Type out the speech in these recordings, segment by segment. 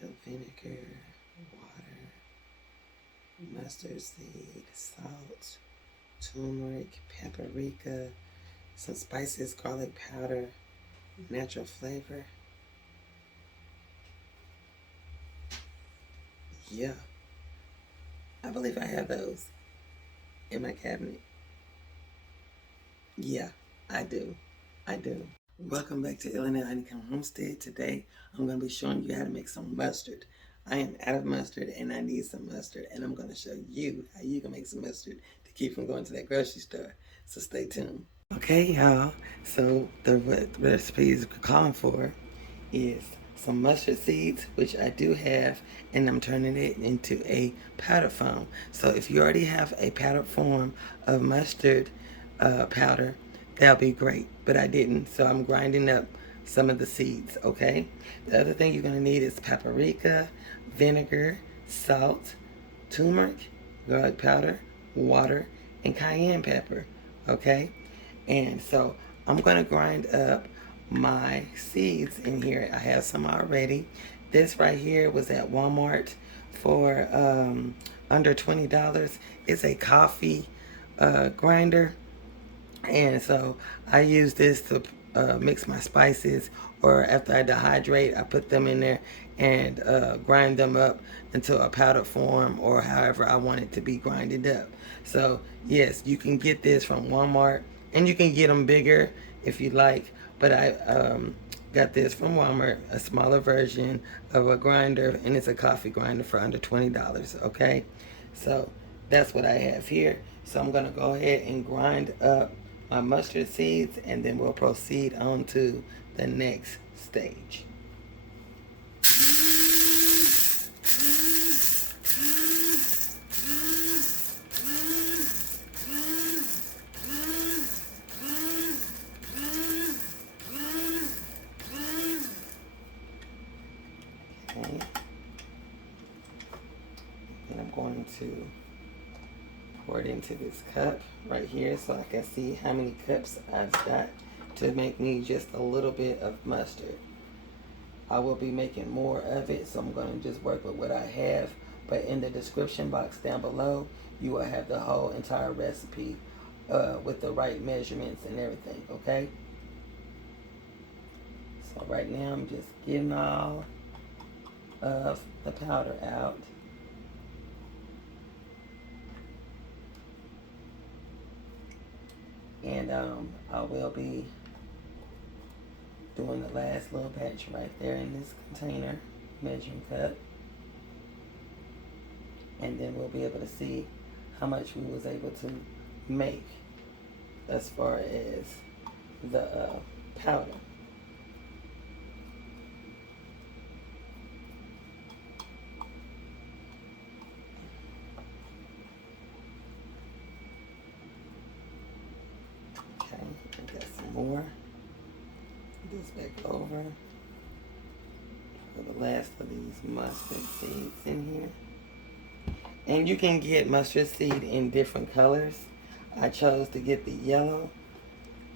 The vinegar, water, mustard seed, salt, turmeric, paprika, some spices, garlic powder, natural flavor. Yeah, I believe I have those in my cabinet. Yeah, I do. I do. Welcome back to Illinois Honeycomb Homestead. Today I'm going to be showing you how to make some mustard. I am out of mustard and I need some mustard, and I'm going to show you how you can make some mustard to keep from going to that grocery store. So stay tuned. Okay, y'all. So what the recipe is calling for is some mustard seeds, which I do have, and I'm turning it into a powder form. So if you already have a powder form of mustard powder, that'll be great. But I didn't, so I'm grinding up some of the seeds, okay? The other thing you're gonna need is paprika, vinegar, salt, turmeric, garlic powder, water, and cayenne pepper, okay? And so I'm gonna grind up my seeds in here. I have some already. This right here was at Walmart for under $20. It's a coffee grinder, and so I use this to mix my spices, or after I dehydrate, I put them in there and grind them up into a powder form, or however I want it to be grinded up. So yes, you can get this from Walmart, and you can get them bigger if you like, but I got this from Walmart, a smaller version of a grinder, and it's a coffee grinder for under $20, okay? So that's what I have here. So I'm gonna go ahead and grind up my mustard seeds, and then we'll proceed on to the next stage. Okay. And I'm going to pour it into this cup right here so I can see how many cups I've got to make me just a little bit of mustard. I will be making more of it, so I'm going to just work with what I have. But in the description box down below, you will have the whole entire recipe with the right measurements and everything, okay? So right now I'm just getting all of the powder out. And I will be doing the last little batch right there in this container measuring cup, and then we'll be able to see how much we was able to make as far as the powder. Okay, I got some more. This back over for the last of these mustard seeds in here. And you can get mustard seed in different colors. I chose to get the yellow,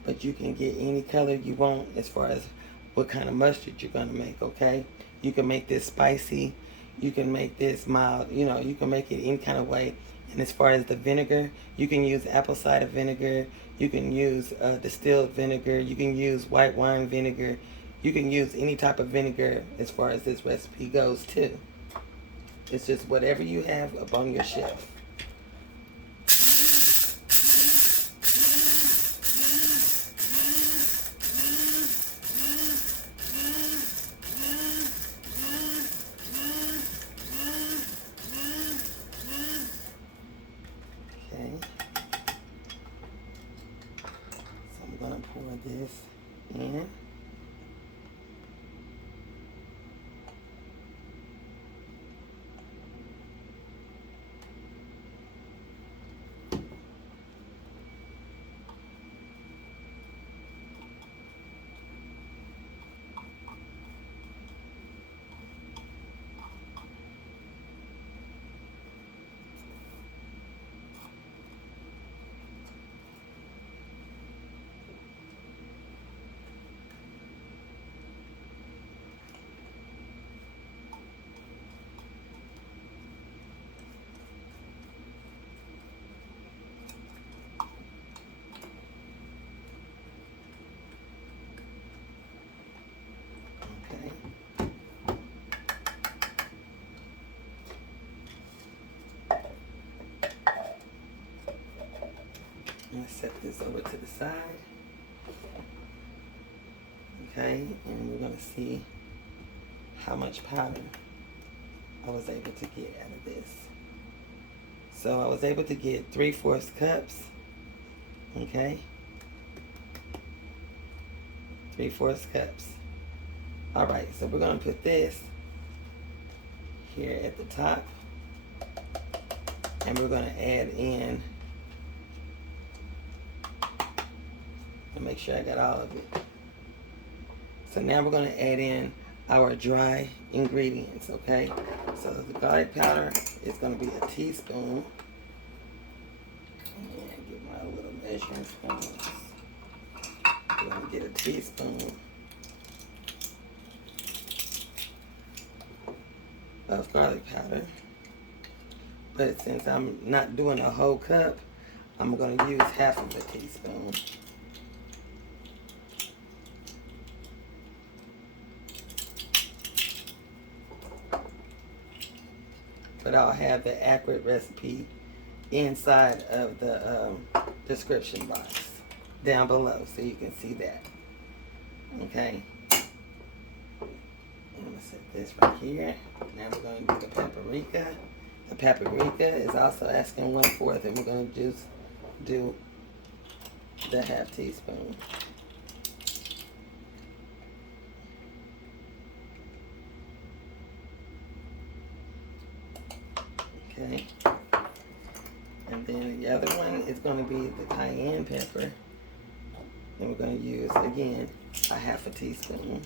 but you can get any color you want as far as what kind of mustard you're gonna make, okay? You can make this spicy, you can make this mild, you can make it any kind of way. And as far as the vinegar, you can use apple cider vinegar, you can use distilled vinegar, you can use white wine vinegar, you can use any type of vinegar as far as this recipe goes too. It's just whatever you have up on your shelf. Okay. So I'm gonna pour this in. set this over to the side. Okay, and we're going to see how much powder I was able to get out of this. So I was able to get 3/4 cups. Okay, 3/4 cups. All right, so we're going to put this here at the top, and we're going to add in, and make sure I got all of it. So now we're going to add in our dry ingredients, okay? So the garlic powder is going to be a teaspoon. And get my little measuring spoons. We're going to get a teaspoon of garlic powder. But since I'm not doing a whole cup, I'm going to use half of a teaspoon. But I'll have the accurate recipe inside of the description box down below so you can see that. Okay. And I'm going to set this right here. Now we're going to do the paprika. The paprika is also asking 1/4, and we're going to just do the half teaspoon. Okay, and then the other one is going to be the cayenne pepper, and we're going to use again a half a teaspoon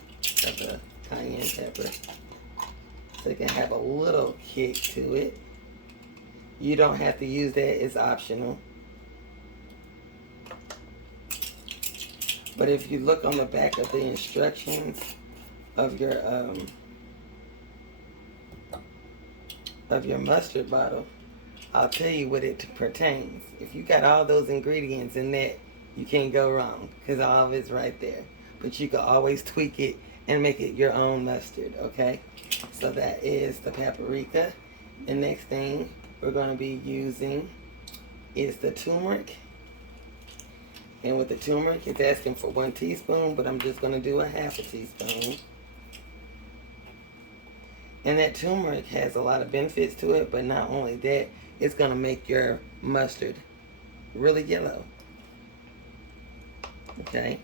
of the cayenne pepper so it can have a little kick to it. You don't have to use that, it's optional. But if you look on the back of the instructions of your mustard bottle, I'll tell you what it pertains. If you got all those ingredients in that, you can't go wrong because all of it's right there. But you can always tweak it and make it your own mustard, okay? So that is the paprika. The next thing we're going to be using is the turmeric. And with the turmeric, it's asking for 1 teaspoon, but I'm just going to do a half a teaspoon. And that turmeric has a lot of benefits to it, but not only that, it's going to make your mustard really yellow. Okay,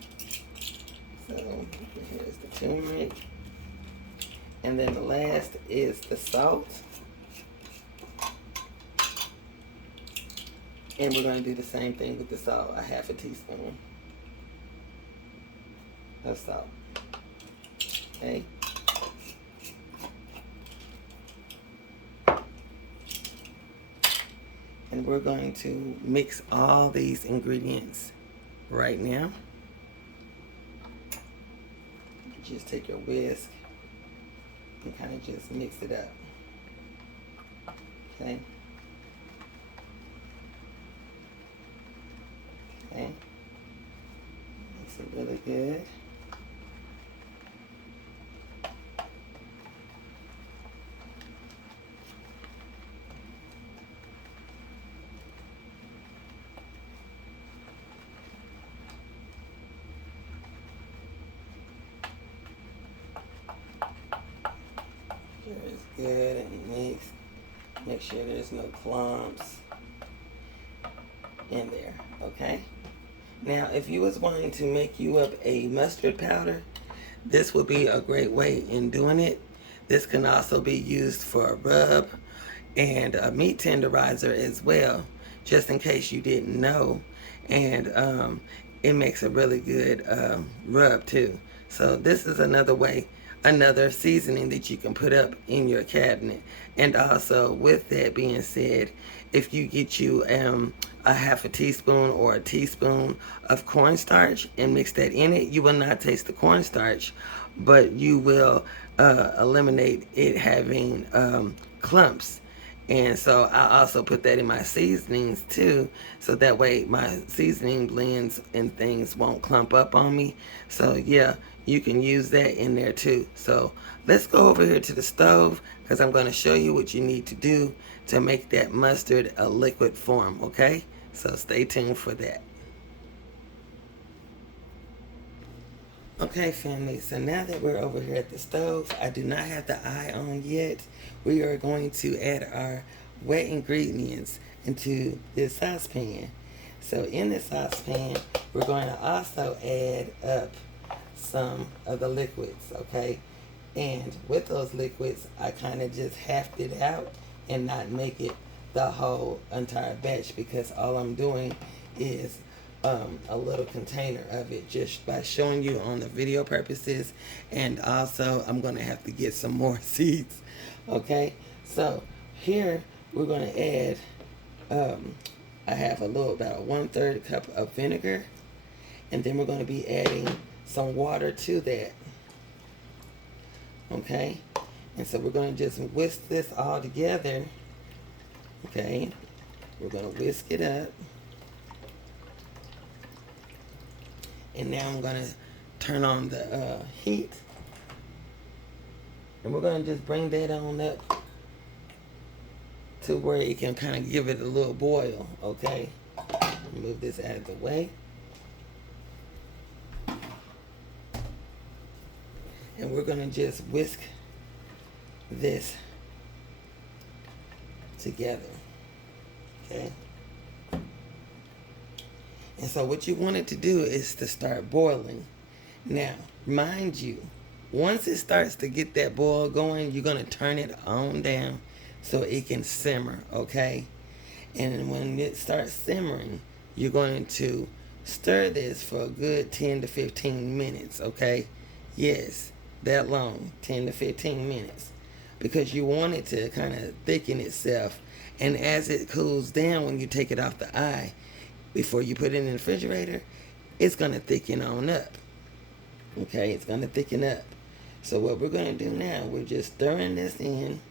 so here's the turmeric. And then the last is the salt. And we're going to do the same thing with the salt, a half a teaspoon of salt. Okay. And we're going to mix all these ingredients right now. Just take your whisk and kind of just mix it up. Okay. Okay. Mix it really good. It's good and mix. Make sure there's no clumps in there, okay? Now, if you was wanting to make you up a mustard powder, this would be a great way in doing it. This can also be used for a rub and a meat tenderizer as well, just in case you didn't know. And it makes a really good rub too. So this is another way, another seasoning that you can put up in your cabinet. And also, with that being said, if you get you a half a teaspoon or a teaspoon of cornstarch and mix that in it, you will not taste the cornstarch, but you will eliminate it having clumps. And so I also put that in my seasonings too, so that way my seasoning blends and things won't clump up on me. So yeah, you can use that in there too. So let's go over here to the stove, because I'm going to show you what you need to do to make that mustard a liquid form, okay? So stay tuned for that. Okay, family, so now that we're over here at the stove, I do not have the eye on yet. We are going to add our wet ingredients into this saucepan. So in this saucepan, we're going to also add up some of the liquids, okay? And with those liquids, I kind of just halved it out and not make it the whole entire batch, because all I'm doing is a little container of it, just by showing you on the video purposes. And also I'm going to have to get some more seeds. Okay, so here we're going to add I have about a 1/3 cup of vinegar, and then we're going to be adding some water to that. Okay, and so we're going to just whisk this all together. Okay, we're going to whisk it up. And now I'm going to turn on the heat. And we're going to just bring that on up to where it can kind of give it a little boil, okay? Move this out of the way. And we're going to just whisk this together, okay? And so what you want it to do is to start boiling. Now, mind you, once it starts to get that boil going, you're going to turn it on down so it can simmer, okay? And when it starts simmering, you're going to stir this for a good 10 to 15 minutes, okay? Yes, that long, 10 to 15 minutes. Because you want it to kind of thicken itself. And as it cools down, when you take it off the eye, before you put it in the refrigerator, it's going to thicken on up. Okay, it's going to thicken up. So what we're going to do now, we're just stirring this in,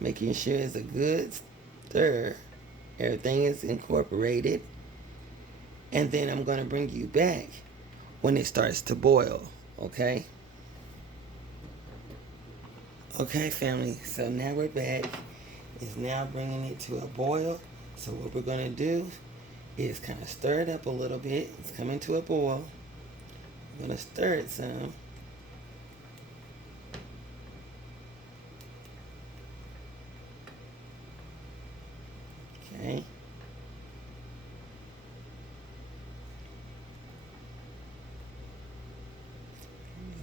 making sure it's a good stir. Everything is incorporated. And then I'm going to bring you back when it starts to boil. Okay? Okay, family, so now we're back. It's now bringing it to a boil. So what we're going to do is kind of stir it up a little bit. It's coming to a boil. I'm going to stir it some. Okay.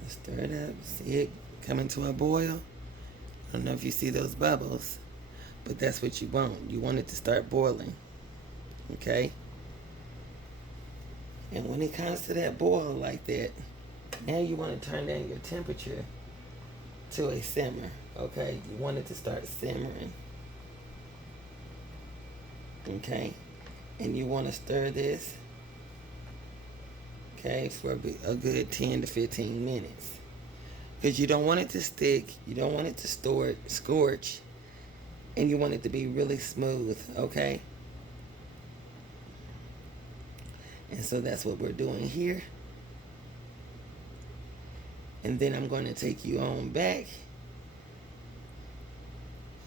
Stir it up. See it coming to a boil? I don't know if you see those bubbles, but that's what you want. You want it to start boiling. Okay? And when it comes to that boil like that, now you want to turn down your temperature to a simmer. Okay? You want it to start simmering. Okay? And you want to stir this, okay, for a good 10 to 15 minutes. Because you don't want it to stick, you don't want it to scorch, and you want it to be really smooth, okay? And so that's what we're doing here. And then I'm going to take you on back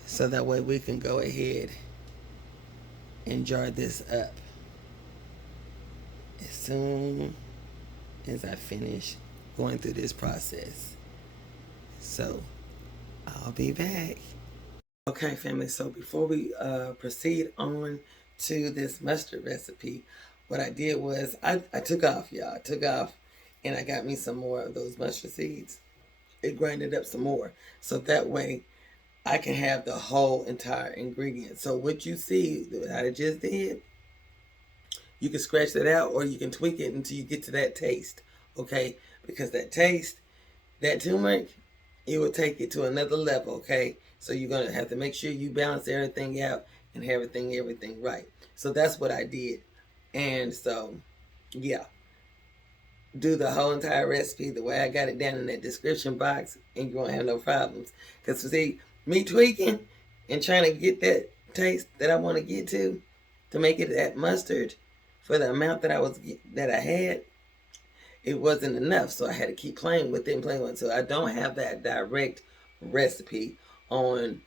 so that way we can go ahead and jar this up as soon as I finish going through this process. So I'll be back. Okay, family, so before we proceed on to this mustard recipe, what I did was I took off, y'all. I took off and I got me some more of those mustard seeds. It grinded up some more. So that way I can have the whole entire ingredient. So what you see that I just did, you can scratch that out or you can tweak it until you get to that taste. Okay? Because that taste, that turmeric, it will take it to another level, okay? So you're going to have to make sure you balance everything out and have everything right. So that's what I did. And so, yeah. Do the whole entire recipe the way I got it down in that description box and you won't have no problems. Because see, me tweaking and trying to get that taste that I want to get to make it that mustard for the amount that I had, it wasn't enough. So I had to keep playing with it and playing with it. So I don't have that direct recipe on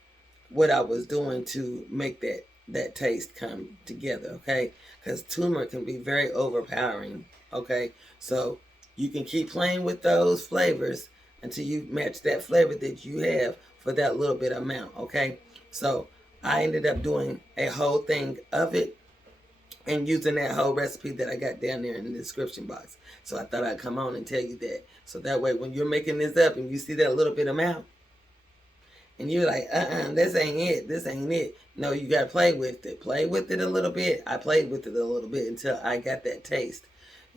what I was doing to make that taste come together, okay? Because turmeric can be very overpowering, okay? So you can keep playing with those flavors until you match that flavor that you have for that little bit amount, okay? So I ended up doing a whole thing of it and using that whole recipe that I got down there in the description box. So I thought I'd come on and tell you that. So that way when you're making this up and you see that little bit amount, and you're like, this ain't it, this ain't it. No, you got to play with it. Play with it a little bit. I played with it a little bit until I got that taste.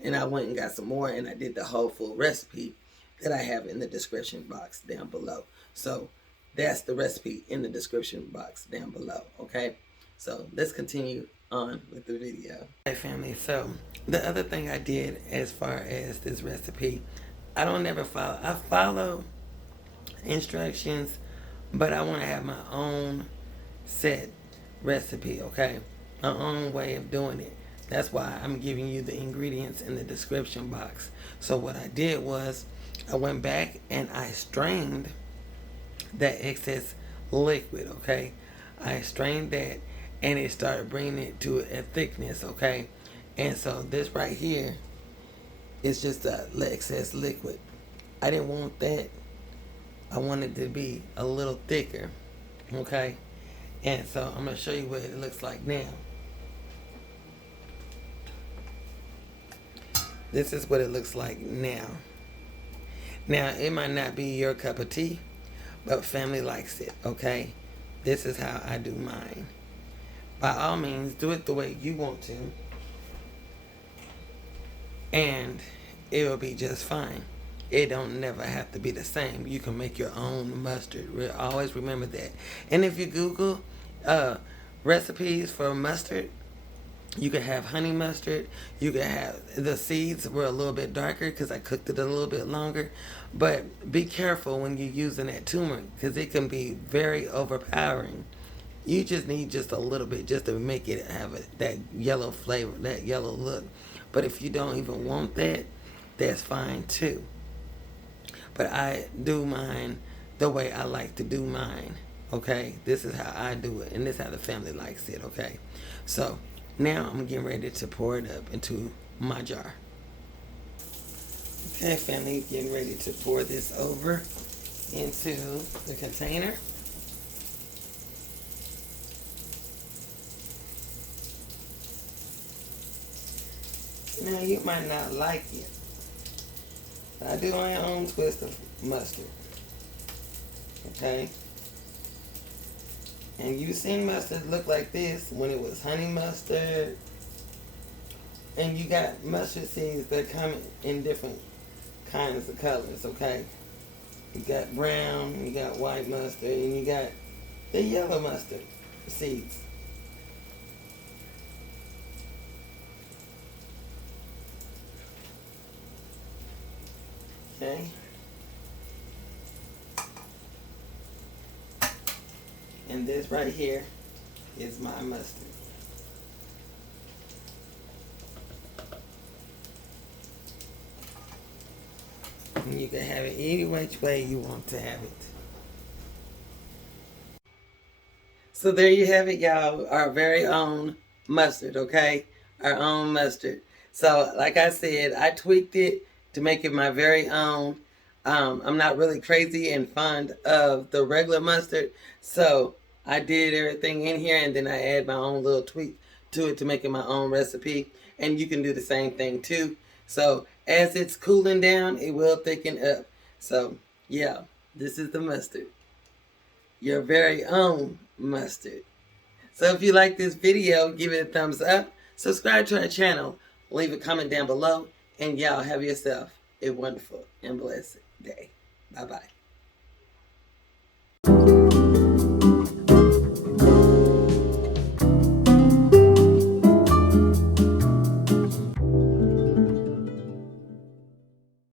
And I went and got some more, and I did the whole full recipe that I have in the description box down below. So that's the recipe in the description box down below, okay? So let's continue on with the video. Hey family, so the other thing I did as far as this recipe, I follow instructions, but I want to have my own set recipe, okay? My own way of doing it. That's why I'm giving you the ingredients in the description box. So what I did was I went back and I strained that excess liquid, okay? I strained that and it started bringing it to a thickness, okay? And so this right here is just the excess liquid. I didn't want that. I wanted it to be a little thicker, okay? And so I'm going to show you what it looks like now. This is what it looks like now. Now, it might not be your cup of tea, but family likes it, okay? This is how I do mine. By all means, do it the way you want to, and it will be just fine. It don't never have to be the same. You can make your own mustard. Always remember that. And if you Google recipes for mustard, you can have honey mustard. You can have, the seeds were a little bit darker because I cooked it a little bit longer. But be careful when you're using that turmeric because it can be very overpowering. You just need just a little bit just to make it have that yellow flavor, that yellow look. But if you don't even want that, that's fine too. But I do mine the way I like to do mine, okay? This is how I do it, and this is how the family likes it, okay? So now I'm getting ready to pour it up into my jar. Okay, family, getting ready to pour this over into the container. Now, you might not like it, but I do my own twist of mustard, okay? And you've seen mustard look like this when it was honey mustard. And you got mustard seeds that come in different kinds of colors, okay? You got brown, you got white mustard, and you got the yellow mustard seeds. Okay. And this right here is my mustard. And you can have it any which way you want to have it. So there you have it, y'all. Our very own mustard, okay? Our own mustard. So like I said, I tweaked it to make it my very own. I'm not really crazy and fond of the regular mustard. So I did everything in here and then I add my own little tweak to it to make it my own recipe. And you can do the same thing too. So as it's cooling down, it will thicken up. So yeah, this is the mustard. Your very own mustard. So if you like this video, give it a thumbs up. Subscribe to our channel. Leave a comment down below. And y'all have yourself a wonderful and blessed day. Bye-bye.